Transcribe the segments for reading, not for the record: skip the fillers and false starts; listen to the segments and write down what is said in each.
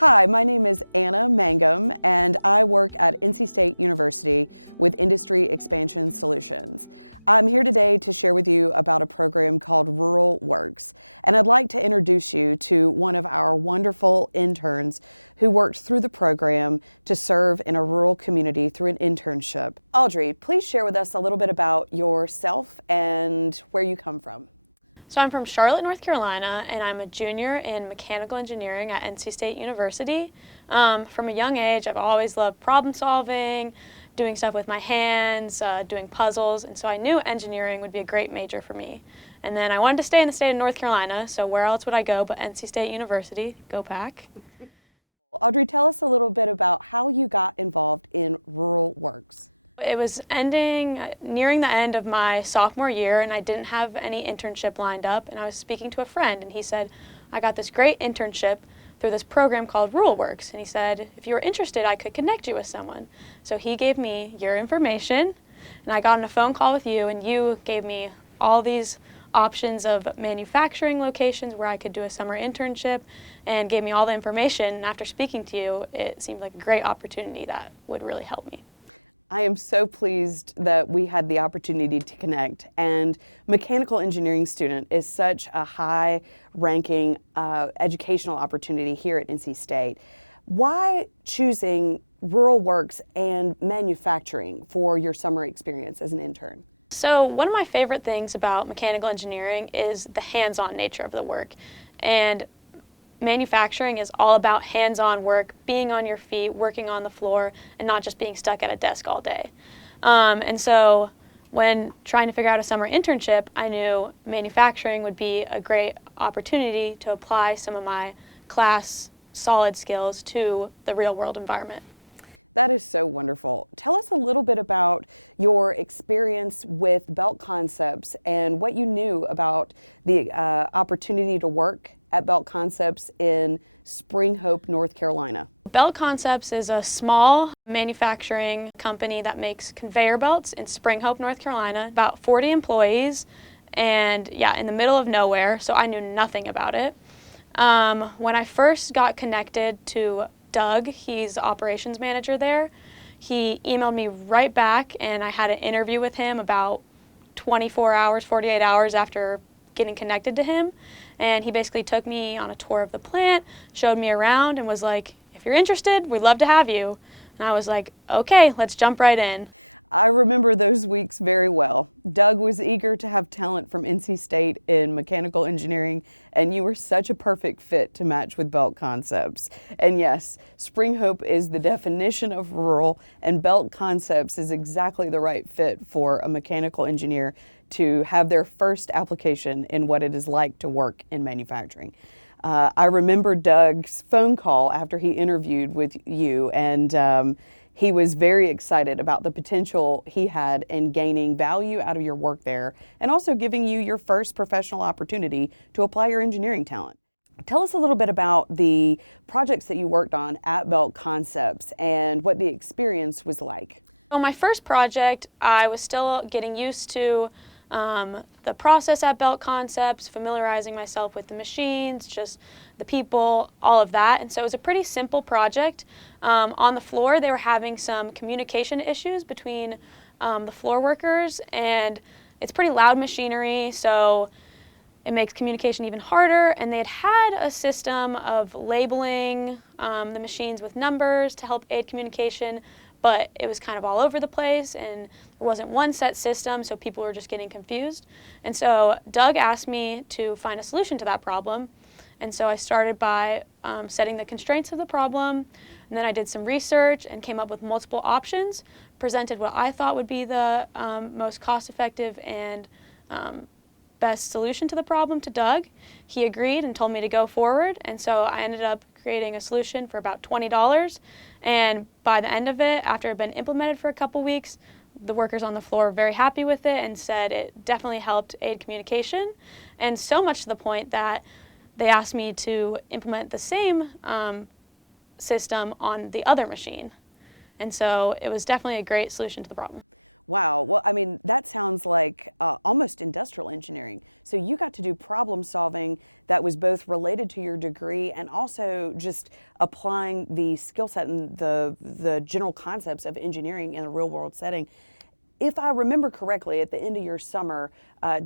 Hi, my name is Anna Mangum, and I work at NC State University with Industry Expansion Solutions. I'm here today to share with you about a program called Rural Works, and I'd like to introduce you to one of our wonderful interns who worked through the program to serve in a rural community through an internship. Audrey, please share with us a little bit about yourself and where you come from. So I'm from Charlotte, North Carolina, and I'm a junior in mechanical engineering at NC State University. From a young age, I've always loved problem solving, doing stuff with my hands, doing puzzles, and so I knew engineering would be a great major for me. And then I wanted to stay in the state of North Carolina, so where else would I go but NC State University? Go Pack. Audrey, tell us a little bit about how you got involved in Rural Works. It was nearing the end of my sophomore year, and I didn't have any internship lined up, and I was speaking to a friend, and he said, I got this great internship through this program called Rural Works, and he said, if you were interested, I could connect you with someone. So he gave me your information, and I got on a phone call with you, and you gave me all these options of manufacturing locations where I could do a summer internship, and gave me all the information, and after speaking to you, it seemed like a great opportunity that would really help me. I am so pleased that we had the opportunity to connect, and mechanical engineering student is such a high-ranking educational opportunity here at NC State. Why choosing Rural Works and manufacturing for your summer experience as an intern? So one of my favorite things about mechanical engineering is the hands-on nature of the work, and manufacturing is all about hands-on work, being on your feet, working on the floor, and not just being stuck at a desk all day. And so when trying to figure out a summer internship, I knew manufacturing would be a great opportunity to apply some of my class solid skills to the real-world environment. That is so wonderful. Tell us a little bit about your experience with Belt Concepts and what you knew about the opportunity to work at Belt Concepts in Spring Hope, North Carolina. Belt Concepts is a small manufacturing company that makes conveyor belts in Spring Hope, North Carolina. About 40 employees, and yeah, in the middle of nowhere, so I knew nothing about it. When I first got connected to Doug, he's the operations manager there, he emailed me right back, and I had an interview with him about 24 hours, 48 hours after getting connected to him. And he basically took me on a tour of the plant, showed me around, and was like, if you're interested, we'd love to have you. And I was like, okay, let's jump right in. I remember those weeks very well. Doug was eager to have talent from NC State in mechanical engineering, and you were such a perfect fit to match with Belt Concepts. And yes, Spring Hope is the definition of rural, and Belt Concepts is exactly the right fit for a mechanical engineer to have their first application in what it is like to work in manufacturing. I remember Doug's phone call after he interviewed with you, and he was very excited about the potential he had in gaining value out of your work there and also giving you your first professional opportunity to apply your engineering talent. Tell us a little bit about the projects that you worked on at Belt Concepts and what the experience was like. On my first project, I was still getting used to the process at Belt Concepts, familiarizing myself with the machines, just the people, all of that. And so it was a pretty simple project. On the floor, they were having some communication issues between the floor workers, and it's pretty loud machinery, so it makes communication even harder. And they had a system of labeling the machines with numbers to help aid communication, but it was kind of all over the place, and there wasn't one set system, so people were just getting confused. And so Doug asked me to find a solution to that problem, and so I started by setting the constraints of the problem, and then I did some research and came up with multiple options, presented what I thought would be the most cost-effective and best solution to the problem to Doug. He agreed and told me to go forward, and so I ended up creating a solution for about $20, and by the end of it, after it had been implemented for a couple weeks, the workers on the floor were very happy with it and said it definitely helped aid communication, and so much to the point that they asked me to implement the same system on the other machine. And so it was definitely a great solution to the problem. Wow. Well, I mean, that sounds like almost industrial engineering. So you got to do problem solving that was both related to your degree and also just applying the skill set and the general concepts of engineering in a real world setting. If I remember correctly, at the end of your summer,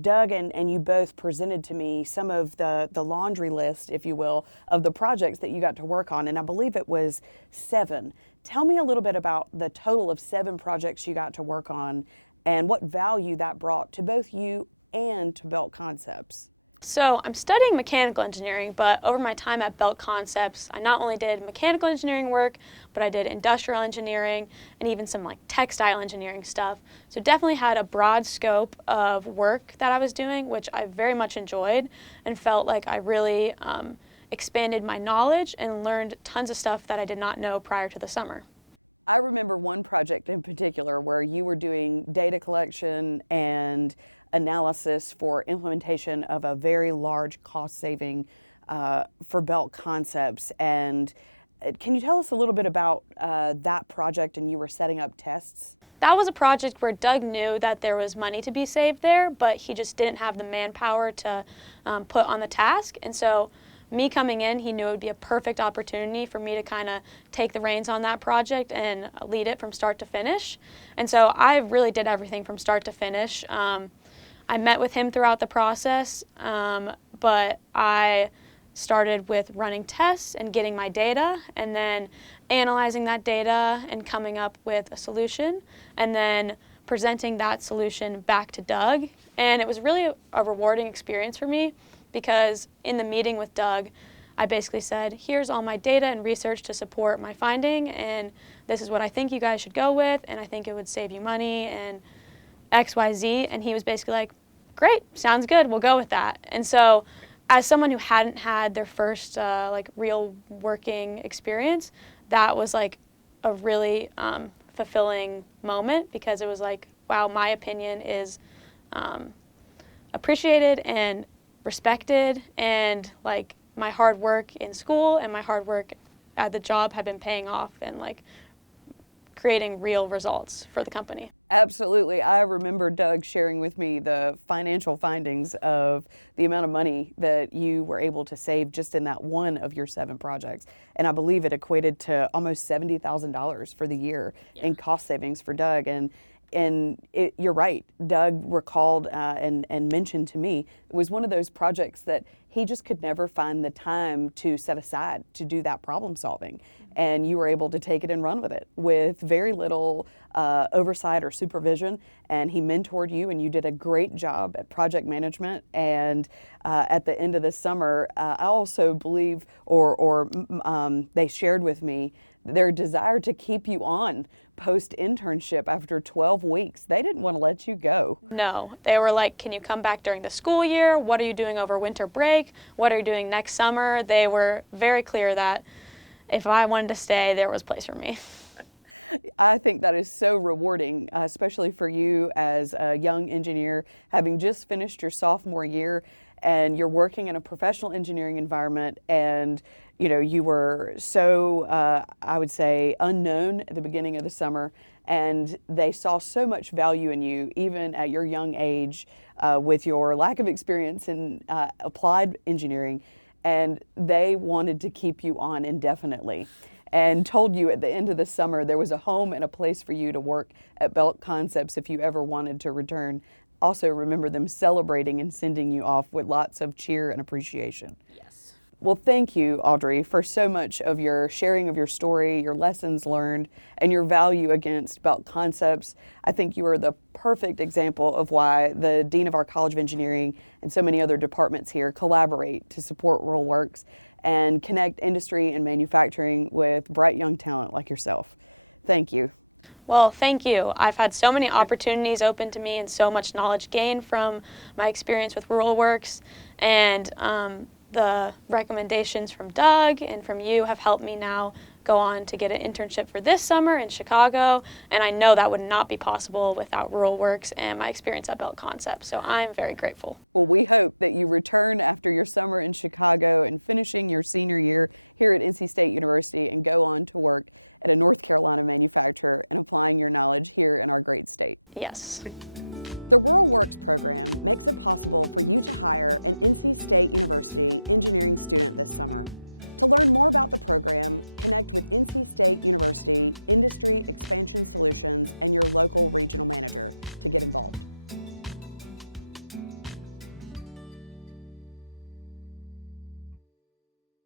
Doug and you both presented to me some of the laundry list, if you will, of the projects that you got to work on, and I believe it was 7. Tell me a little bit about the total of 7 projects you got to work on and what value that brought to both you and to Belt Concepts. So I'm studying mechanical engineering, but over my time at Belt Concepts, I not only did mechanical engineering work, but I did industrial engineering and even some like textile engineering stuff. So definitely had a broad scope of work that I was doing, which I very much enjoyed and felt like I really expanded my knowledge and learned tons of stuff that I did not know prior to the summer. I remember one project in particular where you were doing data collection and analysis for implementation of a very large cost saving for Belt Concepts. And can you tell us a little bit about that project? And you were setting up tests? That was a project where Doug knew that there was money to be saved there, but he just didn't have the manpower to put on the task. And so me coming in, he knew it would be a perfect opportunity for me to kind of take the reins on that project and lead it from start to finish. And so I really did everything from start to finish. I met with him throughout the process, but I started with running tests and getting my data, and then analyzing that data and coming up with a solution, and then presenting that solution back to Doug. And it was really a rewarding experience for me, because in the meeting with Doug, I basically said, here's all my data and research to support my finding, and this is what I think you guys should go with, and I think it would save you money, and X, Y, Z. And he was basically like, great, sounds good, we'll go with that. And so as someone who hadn't had their first like real working experience, that was like a really fulfilling moment, because it was like, wow, my opinion is appreciated and respected, and like my hard work in school and my hard work at the job have been paying off and like creating real results for the company. Absolutely. I remember Doug sharing with me the financial findings of the amount of money that you were able to save just in that one of your 7 projects. And I believe it equated to almost $70,000 for the year in cost savings for Doug. And you're right. Doug recalled and mentioned to me it was one of those projects that he just could never find the time to set aside to do that problem solving. And you were able to take it and run with it with very little oversight or supervision. And he mentored you, and you did a great job at project management. And at the end of the summer, I also believe, or they shared with me their desire to keep you on post-internship after 12 weeks. They didn't want to let you go. No, they were like, can you come back during the school year? What are you doing over winter break? What are you doing next summer? They were very clear that if I wanted to stay, there was a place for me. I think that is so rewarding, especially for you as a young engineer, having just finished your sophomore year, and you're working in a professional engineering environment, and you were so, I would say, unknown at the beginning of the summer, and they saw so much value in you, even at your young age, with your lack of experience in applied engineering, and they wanted to keep you on indefinitely, and told you at the end of the summer there was a home and a place for you to work at Belt Concepts if you ever wanted to return. Also remember them celebrating and sending you off with lots of cheer and appreciation. Yes. Well, thank you, Audrey, for so much of your sharing of your story, your lessons learned, and your value against Belt Concepts. I think you are the perfect example of why the Dean of our College of Engineering and so many other departments here collaborate to support Rural Works and connect industry and manufacturing with bright young talent like yourself. Thank you. Well, thank you. I've had so many opportunities open to me and so much knowledge gained from my experience with Rural Works, and the recommendations from Doug and from you have helped me now go on to get an internship for this summer in Chicago, and I know that would not be possible without Rural Works and my experience at Belt Concepts, so I'm very grateful. Well, we hope that you return after your summer in Chicago and finishing your senior year here at NC State University and go on to work at a North Carolina manufacturer and applying your knowledge here in our great state. Yes. The Rural Works program makes it possible for you to hire an NC State University engineering student this summer. To learn more about the program, connect with NC State University Industry Expansion Solutions and your local regional manager to get involved.